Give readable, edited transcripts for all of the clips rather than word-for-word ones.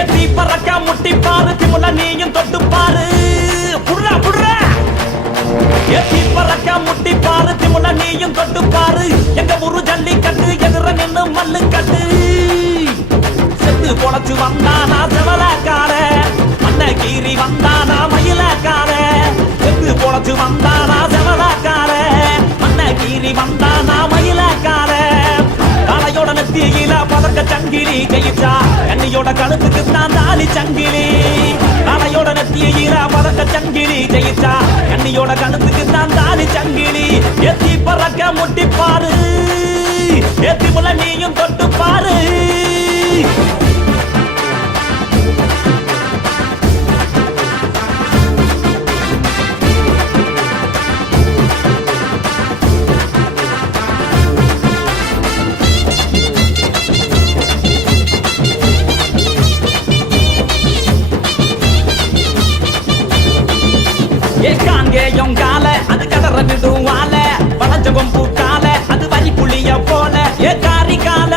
எத்தி பறக்க முட்டி பாரு திமுல நீயும் தொட்டு பாரு புடுறா புடுறா எத்தி பறக்க முட்டி பாரு திமுல நீயும் தொட்டு பாரு எங்க ஊரு ஜல்லிக்கட்டு எதிர நின்னு மல்லு கட்டு செத்து பொழைச்சு வந்தானா செவலக்கார மண்ண கீறி வந்தானா மயிலக்கார செத்து பொழைச்சு வந்தானா செவலக்கார மண்ண கீறி வந்தானா மயிலக்கார காளையோட நெத்தியில பதக்க சங்கிலி கையிட்டா கண்ணியோட கழுத்துக்கு தான் தாலி சங்கிலி காளையோட நெத்தியில பதக்க சங்கிலி கையிட்டா கண்ணியோட கழுத்துக்கு தான் தாலி சங்கிலி எத்தி பறக்க முட்டி பாரு எத்தி முள்ள நீயும் தொட்டு பாரு காங்கேயம் கால அது கடற விடுவால வளஞ்சகம் பூக்கால அது வரி புளிய போல ஏ காரி கால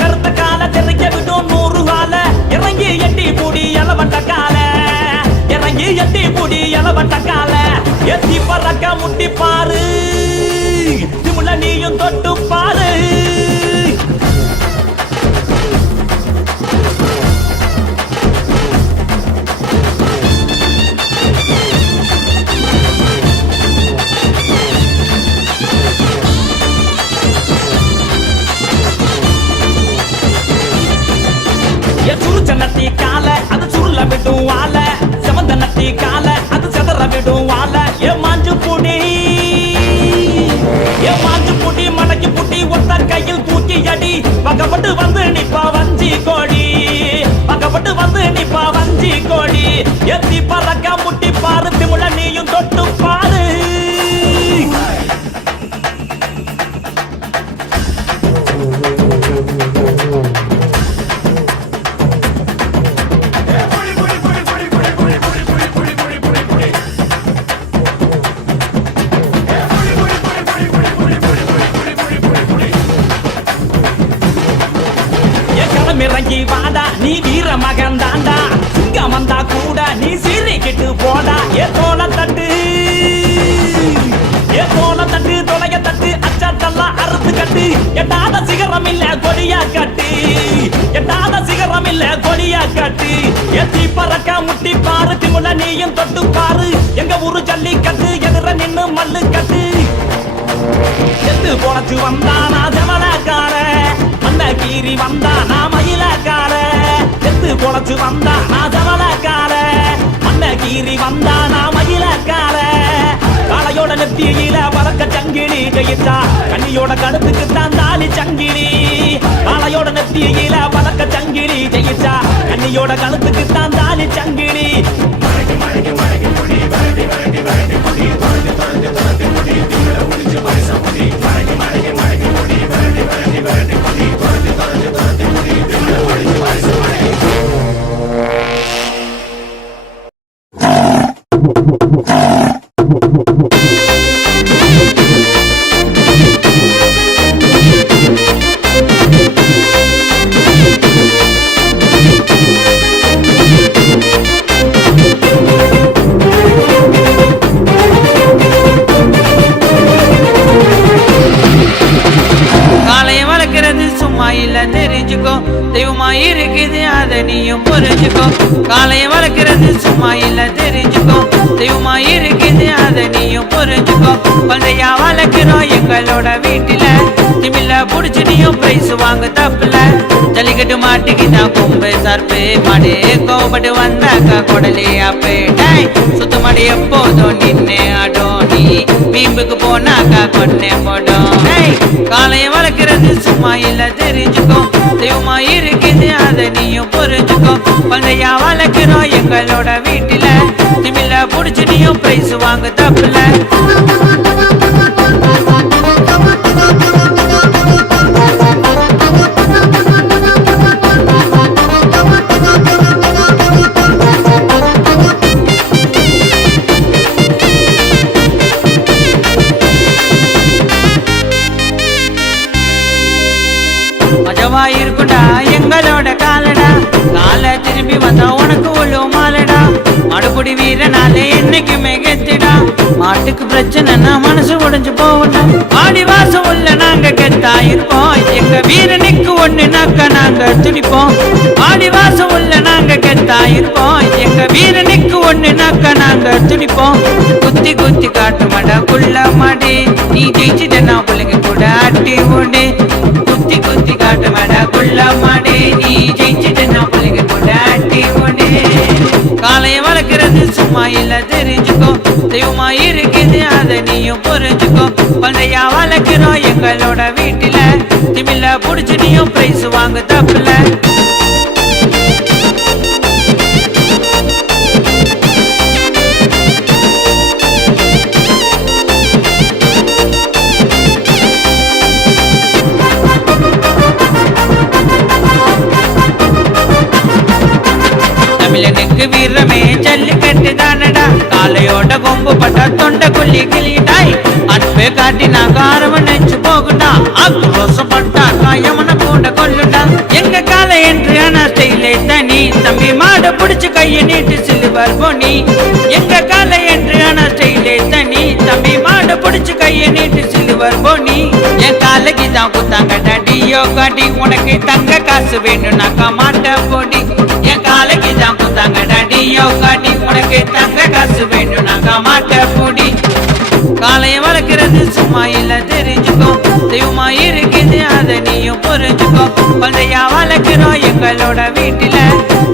கருத்த கால தெரிக்க விடும் 100 கால இறங்கி எட்டி பூடி எலவட்ட கால இறங்கி எட்டி பூடி எலவட்ட கால எத்தி பறக்க முட்டி பாரு திமுல நீயும் தொட்டு பாரு சுருச்சனத்தி கால அது சுருள விடும் வாழ செவந்தனத்தி கால அது செதற விடும் வாழ ஏ மாஞ்சு புடி மடக்கி புட்டி ஒத்த கையில் தூக்கி அடி பக்கப்பட்டு வந்து நிப்பா வஞ்சி கோடி பக்கப்பட்டு வந்து நிப்பா வஞ்சி கோடி எத்தி பறக்க முட்டி பாரு திமுல நீயும் தொட்டு பாரு இறங்கி வாடா நீ வீர மகன் தாண்டா சிங்கம் வந்தா கூட நீ சீறிக்கிட்டு போடா ஏ தோல தட்டு தொலைய தட்டு அச்சாட்டெல்லாம் அறுத்து கட்டு எட்டாத சிகரம் இல்ல கொடியா கட்டு எட்டாத சிகரம் இல்ல கொடியா கட்டு எத்தி பறக்க முட்டி பாரு திமுல நீயும் தொட்டு பாரு எங்க ஊரு ஜல்லிக்கட்டு எதிர நின்னு மல்லு கட்டு செத்து பொழைச்சு வந்தானா செவலக்கார மண்ண கீறி வந்தானா மயிலக்கார செத்து பொழைச்சு வந்தானா செவலக்கார மண்ண கீறி வந்தானா மயிலக்கார காளையோட நெத்தியில பறக்க சங்கிலி கையிட்டா கண்ணியோட கழுத்துக்கு தான் தாலி சங்கிலி காளையோட நெத்தியில பறக்க சங்கிலி கையிட்டா கண்ணியோட கழுத்துக்கு தான் தாலி சங்கிலி தெய்வமா இருக்குது அதை நீயும் புரிஞ்சுக்கோ காளைய வளர்க்கிறது சும்மா இல்ல தெரிஞ்சுக்கோ தெய்வமா இருக்குது அதை நீயும் புரிஞ்சுக்கோ குழந்தையா வளர்க்கிறோம் எங்களோட வீட்டுல திமில்ல புடிச்சு நீயும் பிரைஸ் வாங்க தப்புல ஜல்லிக்கட்டு மாட்டுக்குதான் கொம்பு சர்ப்பு மாடு கோபட்டு வந்தாக்கா கொடலே அப்பே சுத்த மாடு எப்போதும் நின்று ஆடும் நீ வீம்புக்கு போனாக்கா கொன்னே போடும் காளைய வளர்க்கிறது சும்மா இல்ல தெரிஞ்சுக்கோ தெய்வமா இருக்குது அதை நீயும் புரிஞ்சுக்கோ குழந்தையா வளர்க்கிறோம் எங்களோட வீட்டுல திமில்ல புடிச்சு நீயும் பிரைஸ் வாங்க தப்புல அவனுக்கு பிரச்சனைனா மனசு உடைஞ்சு போகணும். ஆடி வாசம் உள்ள நாங்க கெத்தா இருப்போம். எங்க வீரனுக்கு ஒண்ணுனாக்கா நாங்க துடிப்போம். ஆடி வாசம் உள்ள நாங்க கெத்தா இருப்போம். எங்க வீரனுக்கு ஒண்ணுனாக்கா நாங்க துடிப்போம். குத்தி குத்தி காட்டு மாடா குள்ள மாடி, நீ ஜெயிச்சுட்டா பிள்ளைங்க கூட அட்டி ஓடு. குத்தி குத்தி காட்டு மாடா குள்ள மாடி, நீ ஜெயிச்சுட்டா பிள்ளைங்க கூட அட்டி ஓடு. காலைய வளர்க்கிறது சும்மா இல்ல தெரிஞ்சுக்கோ, தெய்வமா இருக்குது அதை நீயும் புரிஞ்சுக்கோ. குழந்தையா வளர்க்கிறோம் எங்களோட வீட்டில, திமில்ல புடிச்சு நீயும் பிரைஸ் வாங்க தப்புல. தமிழனுக்கு வீரமே ஜல்லிக்கட்டு தானடா, காலையோட கொம்பு பட்டா தொண்டை கொல்லி கிளிட்டாய். அன்பு காட்டினா காரவன் நெஞ்சு போகுண்டா, ஆக்ரோஷம் பட்டா காயவன கூட கொல்லுண்டா. எங்க காலை என்று ஆனா ஸ்டைலே தனி, தம்பி மாட புடிச்சு கைய நீட்டு சிலுவர் போனி. எங்க காலை என்று ஆனா ஸ்டைலே தனி, தம்பி மாட புடிச்சு கைய நீட்டு சிலுவர் போனி. என் காலைக்கு தான் குத்தாங்கடா டியோ காட்டி, உனக்கு தங்க காசு வேணும்னாக்கா மாட்ட போடி. என் காலைக்கு தான் குத்தாங்கடா டியோ காட்டி, உனக்கு தங்க காசு வேணும்னாக்கா மாட்ட போடி. காலைய வளர்க்கிறது சும்மா இல்ல தெரிஞ்சுக்கோ, தெய்வமா இருக்குது அதை நீயும் புரிஞ்சுக்கோ. குழந்தையா வளர்க்கிறோம் எங்களோட வீட்டில,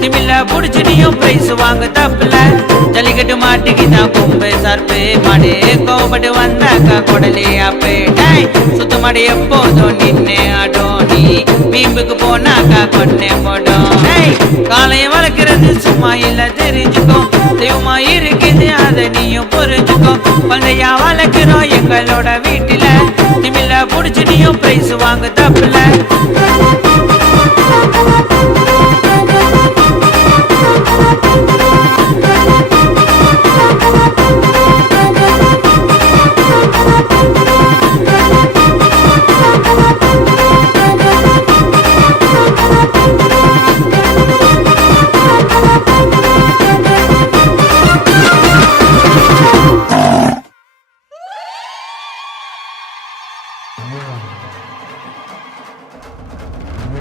திமில்ல புடிச்சு நீயும் பிரைஸ் வாங்க தப்புல. ஜல்லிக்கட்டு மாட்டுக்கு தான் கொம்பு சர்ப்பு மாடு, கோபட்டு வந்தாக்கா கொடலே அப்பே டாய். சுத்த மாடு எப்போதும் நின்று ஆடும், நீ வீம்புக்கு போனாக்கா கொன்னே போடும். காலைய வளர்க்கிறது சும்மா இல்ல தெரிஞ்சுக்கோ, தெய்வமா இருக்குது அதை நீயும் புரிஞ்சுக்கோ. குழந்தையா வளர்க்கிறோம் எங்களோட வீட்டில, திமில்ல புடிச்சு நீயும் பிரைஸ் வாங்க தப்புல.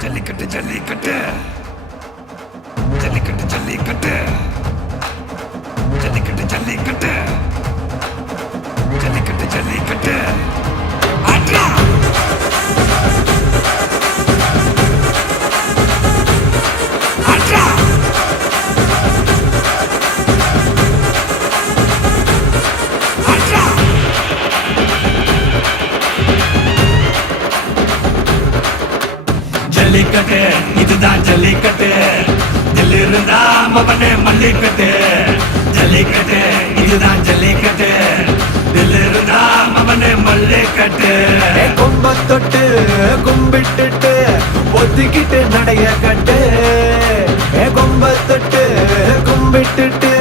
ஜல்லிக்கட்டு ஜல்லிக்கட்டு ஜல்லிக்கட்டு ஜல்லிக்கட்டு ஜல்லிக்கட்டு ஜல்லிக்கட்டு ஜல்லிக்கட்டு ஜல்லிக்கட்டு அட்ரா அட்ரா அட்ரா ஜல்லிக்கட்டு இதுதான் ஜல்லிக்கட்டு, தில் இருந்தா மவனே மல்லிக்கட்டு. ஜல்லிக்கட்டு இதுதான் ஜல்லிக்கட்டு, தில் இருந்தா மவனே மல்லிக்கட்டு. கொம்ப தொட்டு கும்பிட்டுட்டு ஒத்திக்கிட்டு நடைய கட்டு. கொம்ப தொட்டு கும்பிட்டுட்டு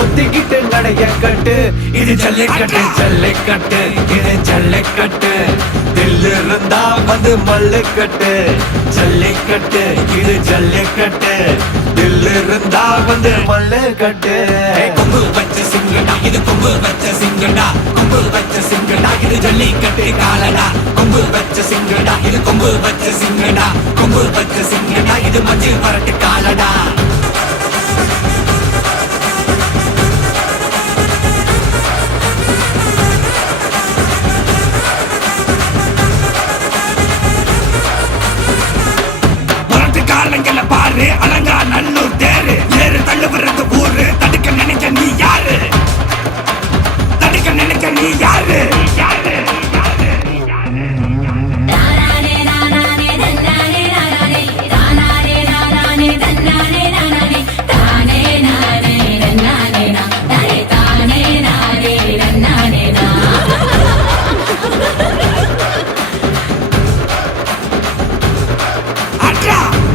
ஒத்திக்கிட்டு நடைய கட்டு. இது ஜல்லிக்கட்டு ஜல்லிக்கட்டு இது ஜல்லிக்கட்டு, தில் இருந்தா வந்து மல்லுக்கட்டு. ஜல்லிக்கட்டு இது ஜல்லிக்கட்டு, தில் இருந்தா வந்து மல்லுக்கட்டு. கொம்பு வச்ச சிங்கடா இது கொம்பு வச்ச சிங்கடா, கொம்பு வச்ச சிங்கடா இது ஜல்லிக்கட்டு காலடா. கொம்பு வச்ச சிங்கடா இது கொம்பு வச்ச சிங்கடா, கொம்பு வச்ச சிங்கடா இது மஞ்சு வரட்டு காலடா. காலங்கள பாரு அலங்கா நல்லூர் தேரு, ஏறு தள்ளுவரது ஊரு. தடுக்க நினைக்க நீ யாரு, தடுக்க நினைக்க நீ யாரு யாரு.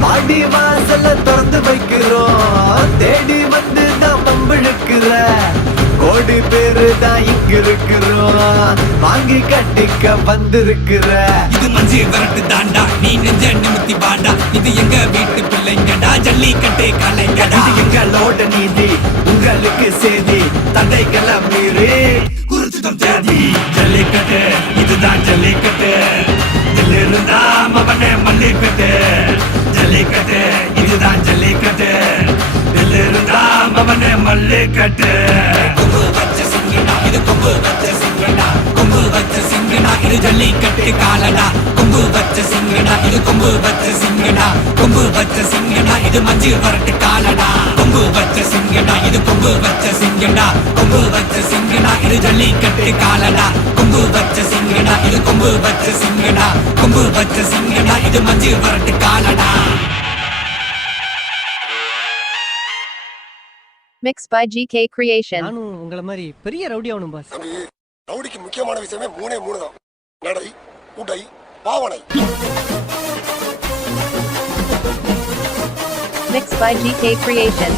பாடி வாசல திறந்து வைக்கிறோம், தேடி வந்து தான் பம்பிழுக்கிற. கோடி பேரு தான் இங்க இருக்கிறோம், வாங்கி கட்டிக்க வந்திருக்கிற. இது மஞ்சி வரட்டு தாண்டா, நீ நெஞ்ச நிமித்தி பாண்டா. இது எங்க வீட்டு பிள்ளைங்கடா, ஜல்லிக்கட்டு கலைஞடா. இது எங்களோட நீதி, உங்களுக்கு சேதி, தடைகளை மீறி குறிச்சுதம் ஜல்லிக்கட்டு கொம்பு வச்ச சிங்கடா இது கொம்பு வச்ச சிங்கடா கொம்பு வச்ச சிங்கடா இது ஜல்லிக்கட்டு காலடா கொம்பு வச்ச சிங்கடா இது கொம்பு வச்ச சிங்கடா கொம்பு வச்ச சிங்கடா இது மஞ்சு வரட்டு காலடா கொம்பு வச்ச சிங்கடா இது கொம்பு வச்ச சிங்கடா கொம்பு வச்ச சிங்கடா இது ஜல்லிக்கட்டு காலடா கொம்பு வச்ச சிங்கடா இது கொம்பு வச்ச சிங்கடா கொம்பு வச்ச சிங்கடா இது மஞ்சு வரட்டு காலடா. Mixed by GK Creation. நானும் உங்கள மாதிரி பெரிய ரவுடி ஆகணும் பாஸ். தம்பி, ரவுடிக்கு முக்கியமான விஷயமே மூணே தான். நடை, உடை, பாவனை. Mixed by GK Creation.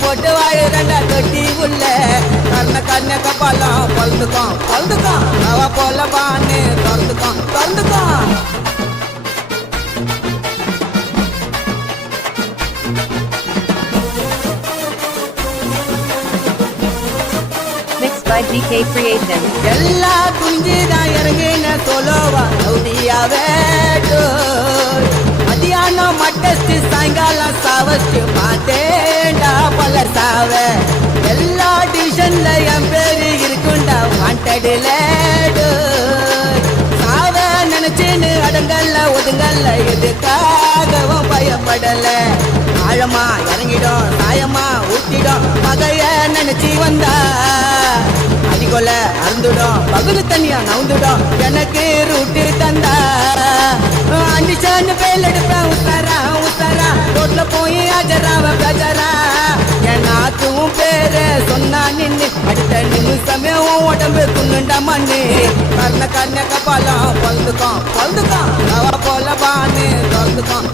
போட்டு வாழுறண்ட தொட்டி உள்ள கண்ண கப்பாலம் பழுதுக்கான் அவ போல பான்னு திறந்துக்கான் Mixed by GK Creation. எல்லா குஞ்சுதான் இறங்கின சோலோவா ரவுடியாவே மதியானம் மட்டஸ்ட் சாயங்காலம் சாவஸ்ட் பார்த்தேன்டா பல சாவ எல்லா டிவிஷன்ல என் பேரு இருக்குண்டா வாண்டடுல சாவ நினைச்சுன்னு அடங்கல்ல ஒதுங்கல்ல எதுக்காகவும் பயப்படல ஆழமா இறங்கிடும் சாயமா ஊத்திடும் மகைய நினைச்சு வந்தா அடிகொல அருந்துடும் பகுதி தனியா நவுந்துடும் எனக்கு ரூட்டு தந்தா அண்டிச்சான்னு பேல் எடுப்பேன் உத்தாரா ரோட்ல போய் அஜராவ பிரஜரா என் நாக்கும் பேரு சொன்னா நின்னு அடுத்த நிமிஷமே உடம்பு துண்ணுண்டா மண்ணு கர்ண கபாலம் பழுதுக்கான் அவ போல பான்னு திறந்துக்கான்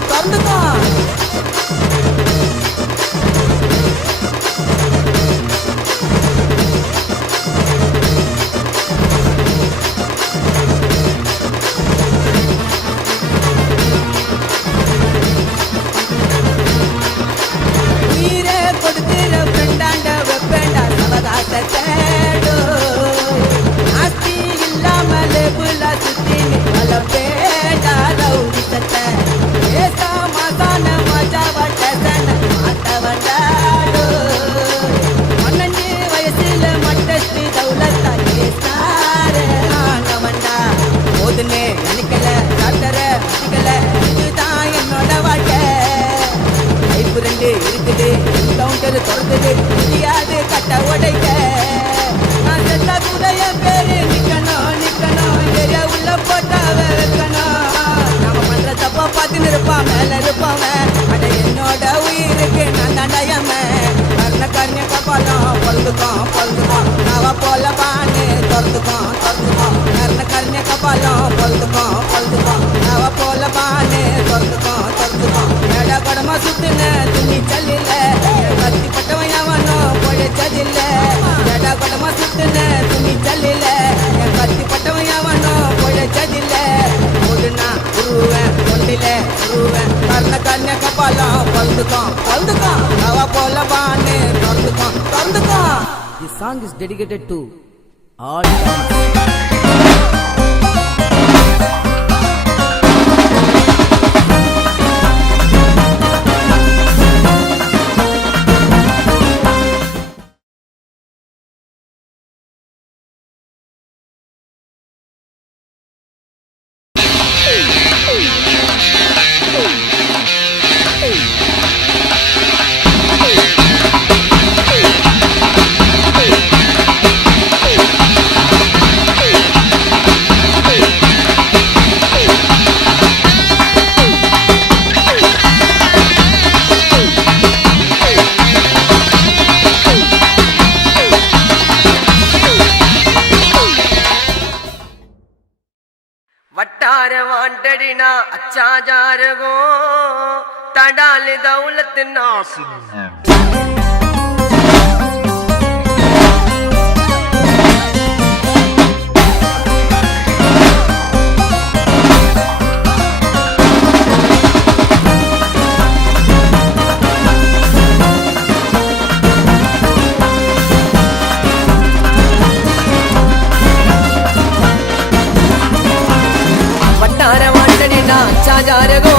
முடியாது கட்ட உடைக்க நான் செத்த குடைய பேரு நிக்கணும் ஏரியா உள்ள போட்டாவ வைக்கணும் நாம பண்ற தப்பா பார்த்துன்னு இருப்பான் மேல இருப்பாவன் அட என்னோட உயிருக்கு நான் தண்டயம கர்ண கபாலம் பழுதுக்கான் நாவ போல பான்னு திறந்துக்கான் கர்ண கபாலம் பழுதுக்கான் நாவ போல பான்னு திறந்துக்கான் ஏடா படமா சுத்துன துணி சல்லில கத்தி பட்டவன் எவனோ பொழைச்சதில்ல ஏடா படமா சுத்துன துணி சல்லில கத்தி பட்டவன் எவனோ பொழைச்சதில்ல முடுனா உருவேன் கொண்டில கர்ண கபாலம் பழுதுக்கான் அவ song is dedicated to all farmers. वट्टार वांटड़ी ना अच्छा जार गो तडाल दौलत नास जारगो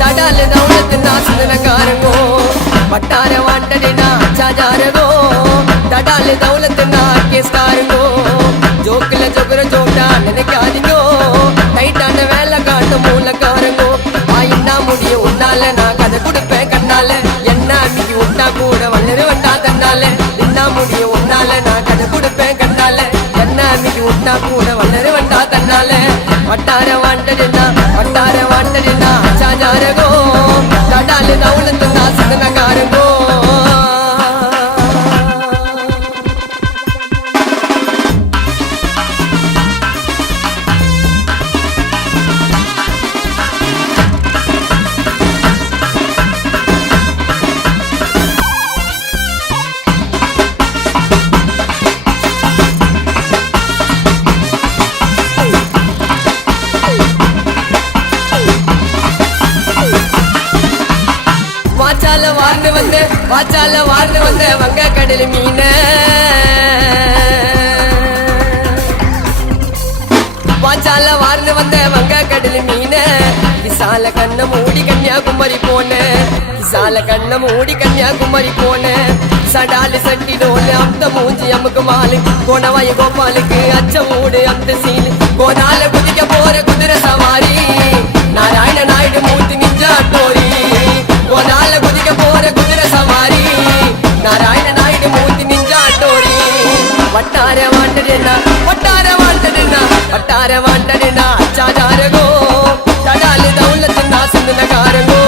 तडाल दौलत नासन कारगो वट्टार वांटड़ी ना अच्छा जारगो तडाल दौलत ना केस्तारगो जोकल जोगर जोटा निனைக்காதீங்கோ டைட்டான வேலை காட்டு மூலக்காரங்கோ ஆயின்னா முடிய உன்னால நான் கதை கொடுப்பேன் கண்ணால என்ன அன்னைக்கு உண்டா கூட வளரு வண்டா தன்னால நின்னா முடிய உன்னால நான் கதை கொடுப்பேன் கண்ணால என்ன அன்னைக்கு உண்டா கூட வளரு வண்டா தன்னால वट्टार वांटड़ी ना अच्छा जारगो तडाल दौलत नासन कारगो வாச்சால வார்ந்து வந்த வங்க கடல் மீன வாச்சால வார்ந்து வந்த வங்க கடல் மீன விசால கண்ண மூடி கன்னியாகுமரி போன விசால கண்ண மூடி கன்னியாகுமரி போன சடாலு சட்டி டோலு அந்த மூஞ்சி அமுக்கு மாலு கோணவாய கோபாலுக்கு அச்ச மூடு அந்த சீலு கோதால குதிக்க போற குதிரை சவாரி நாராயண நாயுடு மூர்த்தி நிஞ்சா டோரி கோதால குதிக்க போற குதிரை சவாரி நாராயண நாயுடு மூர்த்தி நிஞ்சா டோரி வட்டார வாண்டடினா அச்சா ஜாரகோ தடால் தௌலத் நாசன் कारगो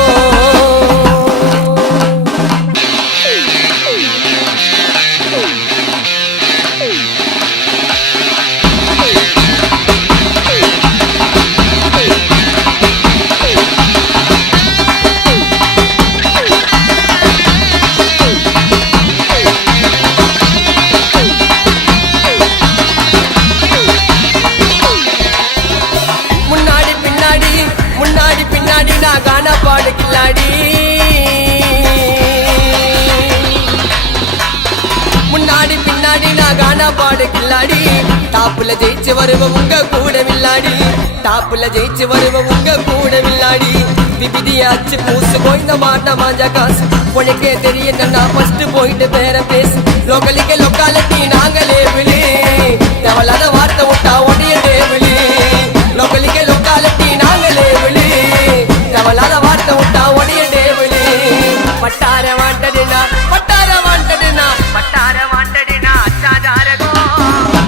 गाना पाड़ खिलाड़ी முன்னாடி பின்னாடி நான் கானா பாடு கில்லாடி டாப்புல ஜெயிச்சு வருவ உங்க கூட வில்லாடி டாப்புல ஜெயிச்சு வருவ உங்க கூட வில்லாடி விபிதியாச்சு பூசு போய்ந்த மாட்ட மாஞ்சா காசு உனக்கே தெரியும் நான் ஃபர்ஸ்ட் போயிட்டு பேர பேசு லோக்கலிக்க லொக்காலிட்டி நாங்களே விழி தேவலாத வார்த்தை விட்டா உடைய தேவிழி லோக்கலிக்க லொக்காலிட்டி நாங்களே விழி தேவலாத வார்த்தை விட்டா உடைய தேவிழி வட்டார வாண்டடினா अच्छा जारगो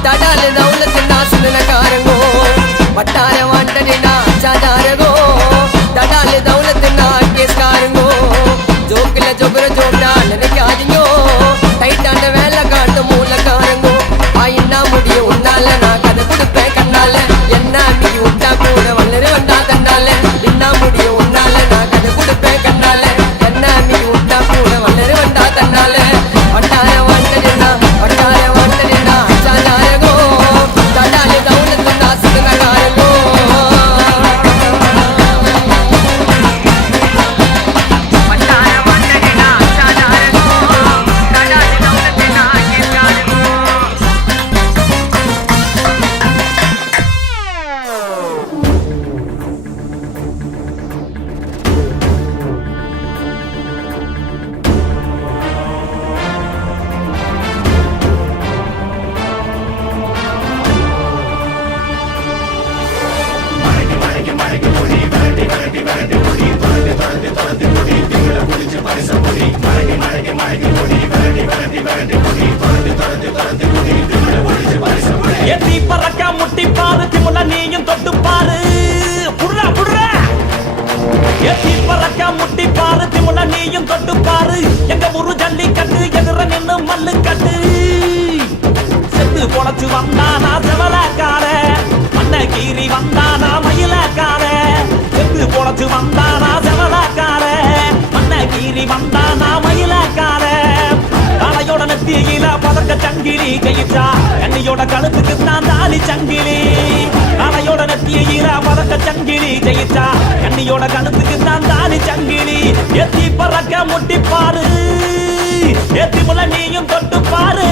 तडाल दौलत नासन कारगो वट्टार वांटडिना अच्छा जारगो तडाल दौलत ना केस्तारगो जोकल जोगर जोटा निனைக்காதீங்கோ டைட்டான வேலை காட்டு மூலக்காரங்கோ ஆயின்னா முடிய உன்னால நான் கதை கொடுப்பேன் கண்ணால என்ன நீ விட்டா கூட வளரு வந்தா தன்னால நின்னா முடிய உன்னால நான் கதை எத்தி பறக்க முட்டி பாரு திமுல நீயும் தொட்டு பாரு எங்க ஊரு ஜல்லிக்கட்டு எதிர நின்னு மல்லு கட்டு செத்து பொழைச்சு வந்தானா செவலக்கார மண்ண கீறி வந்தானா மயிலக்கார செத்து பொழைச்சு வந்தானா செவலக்கார மண்ண கீறி வந்தானா மயிலக்கார காலையோட நெத்தியில பதக்க சங்கிலி கையிட்டா கண்ணியோட கழுத்துக்கு தான் தாலி சங்கிலி காலையோட நெத்தியில பதக்க சங்கிலி ஜெயிச்சா கண்ணியோட கழுத்துக்கு தான் தாலி சங்கிலி எத்தி பறக்க முட்டி பாரு எத்தி முல நீயும் தொட்டு பாரு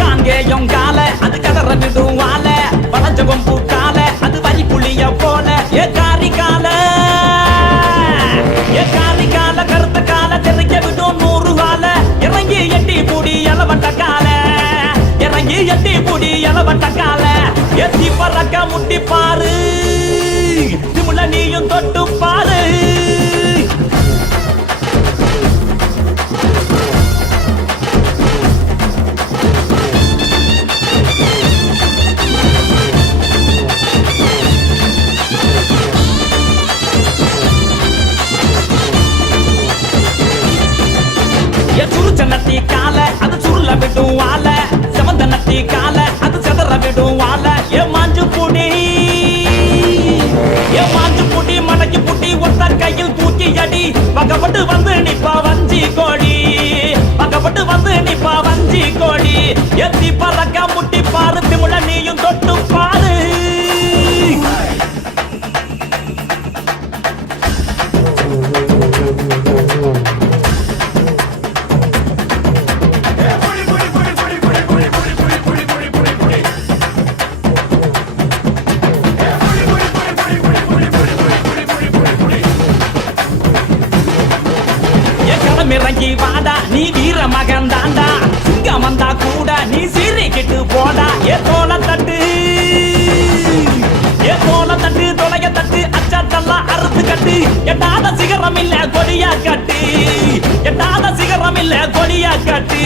காங்கேயம் கால அது கதற விடுவால வளஞ்ச கொம்பு கால அது வரி புளிய போல ஏ காரி கால கருத்த கால திரைக்க விடும் 100 கால இறங்கி எட்டி பூடி எலவட்ட கால இறங்கி எட்டி பூடி எலவட்ட கால எத்தி பறக்க முட்டி பாரு திமுல நீயும் தொட்டு பாரு நட்டி கால அது சுருள விடும் வால செவந்த நட்டி கால அது செதற விடும் வால ஏ மாஞ்சு புடி மடக்கி புட்டி ஒத்த கையில் தூக்கி அடி பக்கப்பட்டு வந்து நிப்பா வஞ்சி கோடி பக்கப்பட்டு வந்து நிப்பா வஞ்சி கோடி எத்தி பறக்க முட்டி பாரு திமுல நீயும் தொட்டு பாரு இறங்கி வாடா நீ வீர மகன் தாண்டா சிங்கம் வந்தா கூட நீ சீறிக்கிட்டு போடா ஏ தோல தட்டு தொலைய தட்டு அச்சாட்டெல்லாம் அறுத்து கட்டு எட்டாத சிகரம் இல்ல கொடியா கட்டு எட்டாத சிகரம் இல்ல கொடியா கட்டு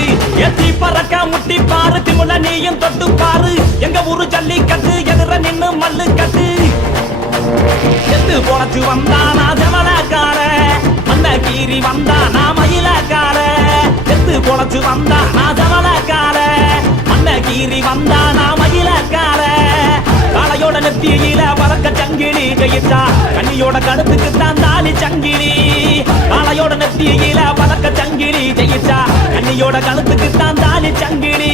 எத்தி பறக்க முட்டி பாரு திமுல நீயும் தொட்டு பாரு எங்க ஊரு ஜல்லிக்கட்டு எதிர நின்னு மல்லு கட்டு செத்து பொழைச்சு வந்தானா ஜமலக்கார மண்ண கீறி வந்தானா மயிலக்கார செத்து பொழைச்சு வந்தானா ஜமலக்கார மண்ண கீறி வந்தானா மயிலக்கார காலையோட நெத்தியில பறக்க சங்கிலி ஜெயிச்சா கண்ணியோட கழுத்துக்கு தான் தாலி சங்கிலி காலையோட நெத்தியில பறக்க சங்கிலி ஜெயிச்சா கண்ணியோட கழுத்துக்கு தான் தாலி சங்கிலி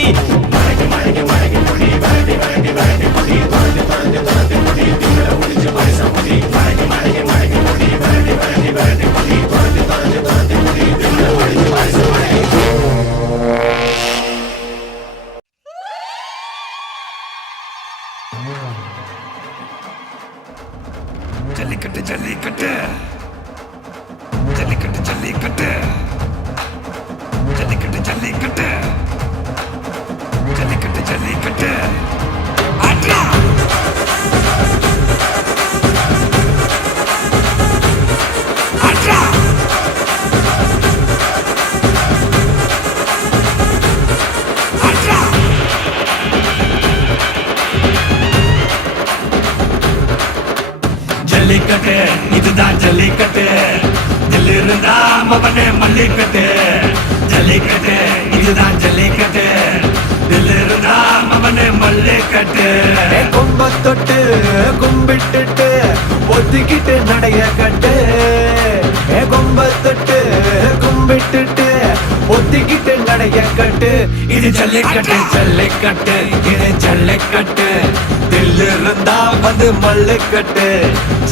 ஜல்லிக்கட்டு ஜல்லிக்கட்டு ஜல்லிக்கட்டு ஜல்லிக்கட்டு ஜல்லிக்கட்டு ஜல்லிக்கட்டு ஜல்லிக்கட்டு ஜல்லிக்கட்டு ஆட்ரா ஆட்ரா ஆட்ரா ஜல்லிக்கட்டு இதுதான் ஜல்லிக்கட்டு தில்லு இருந்தா மவனே மல்லிக்கட்டு ஜல்லிக்கட்டு இதுதான் ஜல்லிக்கட்டு தில்லு இருந்தா மவனே மல்லிக்கட்டு கொம்ப தொட்டு கும்பிட்டுட்டு ஒத்திக்கிட்டு நடைய கட்டு கொம்ப தொட்டு கும்பிட்டுட்டு ஒத்திக்கிட்டு நடைய கட்டு இது ஜல்லிக்கட்டு ஜல்லிக்கட்டு இது ஜல்லிக்கட்டு தில்லு இருந்தா வந்து மல்லுக்கட்டு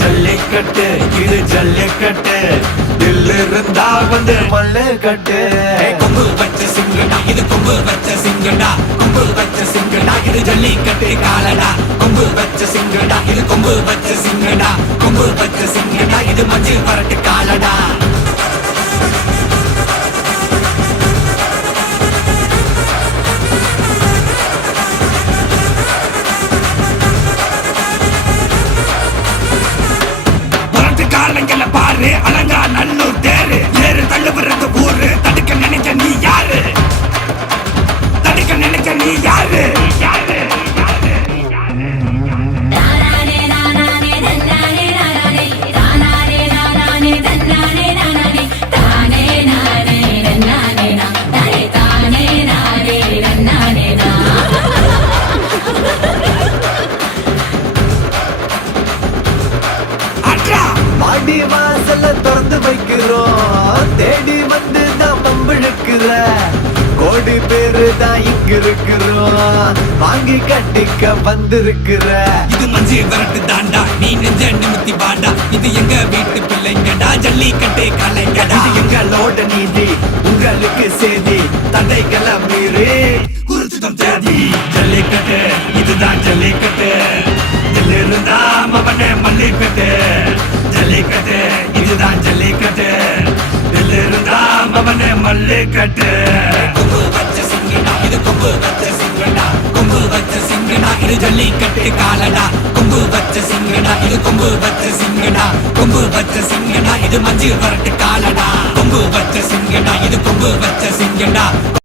ஜல்லிக்கட்டு இது ஜல்லிக்கட்டு தில்லு இருந்தா வந்து மல்லுக்கட்டு கொம்பு வச்ச சிங்கடா இது கொம்பு வச்ச சிங்கடா கொம்பு வச்ச சிங்கடா இது ஜல்லிக்கட்டு காலடா கொம்பு வச்ச சிங்கடா இது கொம்பு வச்ச சிங்கடா கொம்பு வச்ச சிங்கடா இது மஞ்சள் பரட்டு காலடா வைக்கிறோம் தேடி வந்து தான் பம்பிழுக்கிற கோடி பேரு தான் இங்க இருக்கிறோம் வாங்கி கட்டிக்க வந்திருக்கிற இது மஞ்சு விரட்டு தாண்டா நீ நெஞ்ச நிமித்தி வாடா இது எங்க வீட்டு பிள்ளைங்கடா ஜல்லிக்கட்டு கலைங்கடா இது எங்களோட நீதி உங்களுக்கு சேதி தடைகளை மீறி குறிச்சுதம் தேதி ஜல்லிக்கட்டு இதுதான் ஜல்லிக்கட்டு தில் இருந்தா மவனே மல்லிக்கட்டு ஜல்லிக்கட்டு இதுதான் ஜல்லிக்கட்டு தில் இருந்தா மவனே மல்லிக்கட்டு கொம்பு வச்ச சிங்கடா இது கொம்பு வச்ச சிங்கடா கொம்பு வச்ச சிங்கடா இது ஜல்லிக்கட்டு காலடா கொம்பு வச்ச சிங்கடா இது கொம்பு வச்ச சிங்கடா கொம்பு வச்ச சிங்கடா இது மஞ்சு வரட்டு காலடா கொம்பு வச்ச சிங்கடா இது கொம்பு வச்ச சிங்கடா